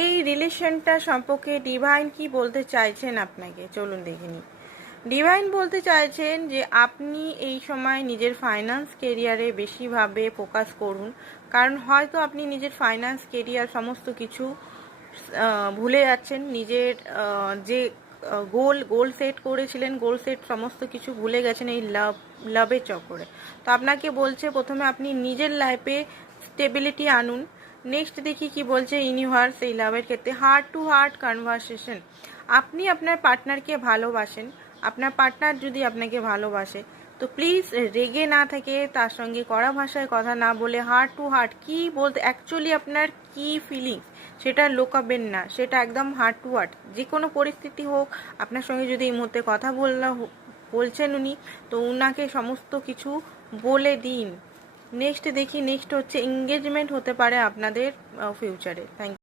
এই রিলেশনটা সম্পর্কে ডিভাইন কি বলতে চাইছেন আপনাকে, চলুন দেখে নিই। ডিভাইন বলতে চাইছেন যে আপনি এই সময় নিজের ফাইন্যান্স কেরিয়ারে বেশিভাবে ফোকাস করুন, কারণ হয়তো আপনি নিজের ফাইন্যান্স কেরিয়ার সমস্ত কিছু ভুলে যাচ্ছেন। নিজের যে গোল সেট করেছিলেন, গোল সেট সমস্ত কিছু ভুলে গেছেন এই লাভের চক্করে। তো আপনাকে বলছে প্রথমে আপনি নিজের লাইফে স্টেবিলিটি আনুন। নেক্সট দেখি কি বলছে ইউনিভার্স এই লাভের ক্ষেত্রে। Heart to heart conversation. আপনি আপনার পার্টনারকে ভালোবাসেন, আপনার পার্টনার যদি আপনাকে ভালোবাসে তো প্লিজ রেগে না থেকে, তার সঙ্গে কড়া ভাষায় কথা না বলে হার্ট টু হার্ট কী বলতে অ্যাকচুয়ালি আপনার কী ফিলিংস সেটা লোকাবেন না, সেটা একদম হার্ট টু হার্ট। যে কোনো পরিস্থিতি হোক, আপনার সঙ্গে যদি এই মুহূর্তে কথা বলছেন উনি, তো উনাকে সমস্ত কিছু বলে দিন। নেক্সট দেখি, নেক্সট হচ্ছে এঙ্গেজমেন্ট হতে পারে আপনাদের ফিউচারে। Thank you.